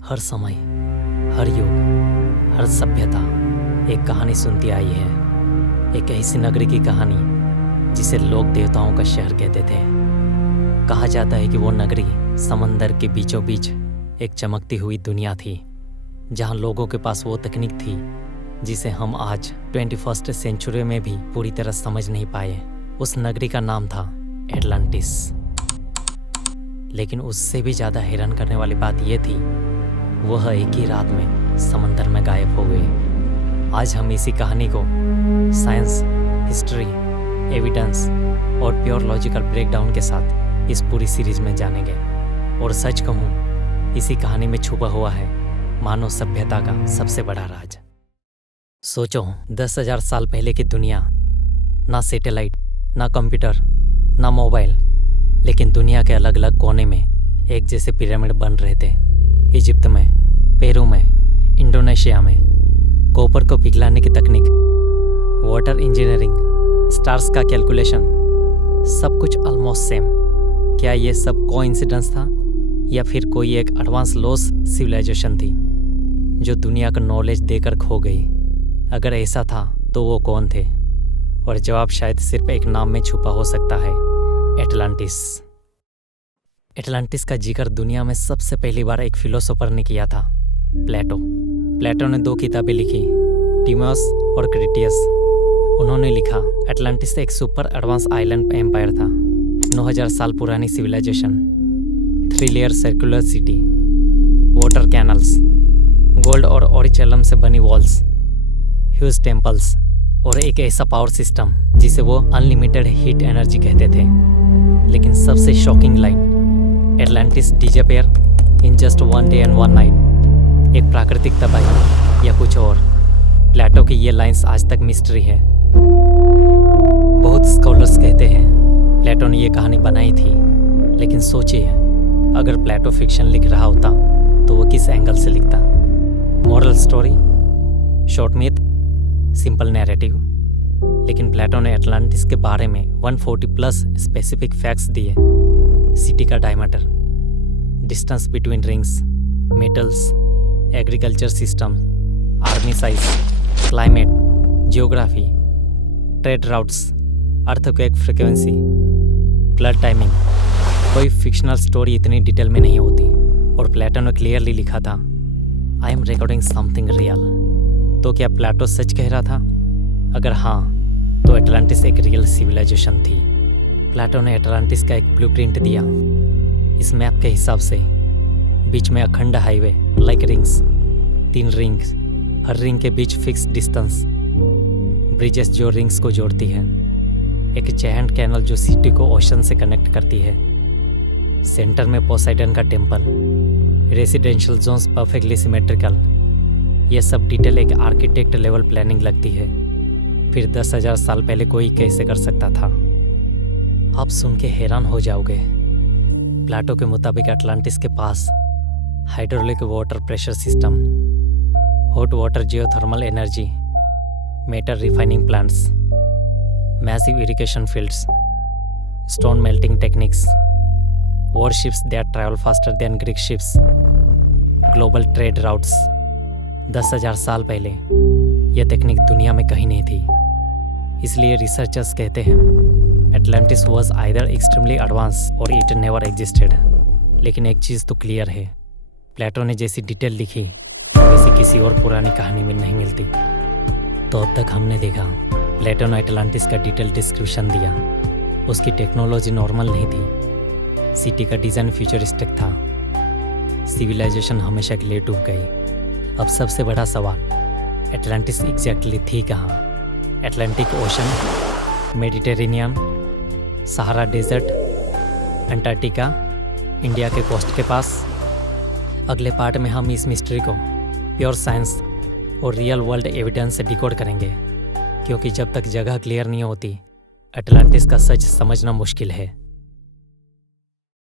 हर समय, हर युग, हर सभ्यता एक कहानी सुनती आई है। एक ऐसी नगरी की कहानी जिसे लोग देवताओं का शहर कहते थे। कहा जाता है कि वो नगरी समंदर के बीचों बीच एक चमकती हुई दुनिया थी, जहां लोगों के पास वो तकनीक थी जिसे हम आज 21st सेंचुरी में भी पूरी तरह समझ नहीं पाए। उस नगरी का नाम था एटलांटिस। लेकिन उससे भी ज़्यादा हैरान करने वाली बात यह थी, वह एक ही रात में समंदर में गायब हो गए। आज हम इसी कहानी को साइंस, हिस्ट्री, एविडेंस और प्योर लॉजिकल ब्रेकडाउन के साथ इस पूरी सीरीज में जानेंगे। और सच कहूँ, इसी कहानी में छुपा हुआ है मानव सभ्यता का सबसे बड़ा राज। सोचो, 10,000 साल पहले की दुनिया, ना सैटेलाइट, ना कंप्यूटर, ना मोबाइल, लेकिन दुनिया के अलग अलग कोने में एक जैसे पिरामिड बन रहे थे। इजिप्ट में, पेरू में, इंडोनेशिया में कॉपर को पिघलाने की तकनीक, वाटर इंजीनियरिंग, स्टार्स का कैलकुलेशन, सब कुछ ऑलमोस्ट सेम। क्या ये सब कोइंसिडेंस था या फिर कोई एक एडवांस लॉस्ट सिविलाइजेशन थी जो दुनिया का नॉलेज देकर खो गई? अगर ऐसा था तो वो कौन थे? और जवाब शायद सिर्फ एक नाम में छुपा हो सकता है, एटलांटिस। एटलांटिस का जिक्र दुनिया में सबसे पहली बार एक फिलोसोफर ने किया था, प्लेटो। प्लेटो ने 2 किताबें लिखी, टिमोस और क्रिटियस। उन्होंने लिखा, एटलांटिस एक सुपर एडवांस आइलैंड एम्पायर था, 9,000 साल पुरानी civilisation, 3 layer circular city, water canals, gold और ओरिचेलम से बनी वॉल्स, ह्यूज टेम्पल्स और एक ऐसा पावर सिस्टम जिसे वो अनलिमिटेड हीट एनर्जी कहते थे। लेकिन सबसे shocking line, Atlantis disappear in just 1 day and 1 night. एक प्राकृतिक तबाही या कुछ और? प्लेटो की ये लाइंस आज तक मिस्ट्री है। बहुत स्कॉलर्स कहते हैं प्लेटो ने ये कहानी बनाई थी, लेकिन सोचिए, अगर प्लेटो फिक्शन लिख रहा होता तो वो किस एंगल से लिखता? Moral story, short myth, simple narrative? लेकिन प्लेटो ने एटलांटिस के बारे में 140 प्लस स्पेसिफिक फैक्ट्स दिए। सिटी का diameter, distance between rings, metals, agriculture system, army size, climate, geography, trade routes, earthquake frequency, flood timing. कोई फिक्शनल स्टोरी इतनी डिटेल में नहीं होती। और प्लेटो ने क्लियरली लिखा था, I am recording something real. तो क्या प्लेटो सच कह रहा था? अगर हाँ, तो एटलांटिस एक रियल सिविलाइजेशन थी। प्लेटो ने एटलांटिस का एक ब्लूप्रिंट दिया। इस मैप के हिसाब से बीच में अखंड हाईवे लाइक रिंग्स, 3 रिंग्स, हर रिंग के बीच फिक्स डिस्टेंस, ब्रिजेस जो रिंग्स को जोड़ती है, एक जायंट कैनल जो सिटी को ओशन से कनेक्ट करती है, सेंटर में पोसाइडन का temple, residential zones perfectly symmetrical. यह सब डिटेल एक आर्किटेक्ट लेवल प्लानिंग लगती है। फिर 10,000 साल पहले कोई कैसे कर सकता था? आप सुन के हैरान हो जाओगे। प्लेटो के मुताबिक एटलांटिस के पास hydraulic water pressure system, hot water geothermal energy, metal refining plants, massive irrigation fields, stone melting techniques, warships that travel faster than Greek ships, global trade routes. 10,000 साल पहले यह तकनीक दुनिया में कहीं नहीं थी। इसलिए रिसर्चर्स कहते हैं Atlantis was either extremely advance और इट नेवर एग्जिस्टेड। लेकिन एक चीज़ तो क्लियर है, प्लेटो ने जैसी डिटेल लिखी वैसी किसी और पुरानी कहानी में नहीं मिलती। तो अब तक हमने देखा, प्लेटो ने एटलांटिस का डिटेल डिस्क्रिप्शन दिया। उसकी टेक्नोलॉजी नॉर्मल नहीं थी, सिटी का डिज़ाइन फ्यूचरिस्टिक था, सिविलाइजेशन हमेशा के लिए डूब गई। अब सबसे बड़ा सवाल, एटलांटिस एग्जैक्टली थी कहाँ? Atlantic ocean, Mediterranean, Sahara desert, Antarctica, India के कोस्ट के पास? अगले पार्ट में हम इस मिस्ट्री को प्योर साइंस और रियल वर्ल्ड एविडेंस से डिकोड करेंगे, क्योंकि जब तक जगह क्लियर नहीं होती, एटलांटिस का सच समझना मुश्किल है।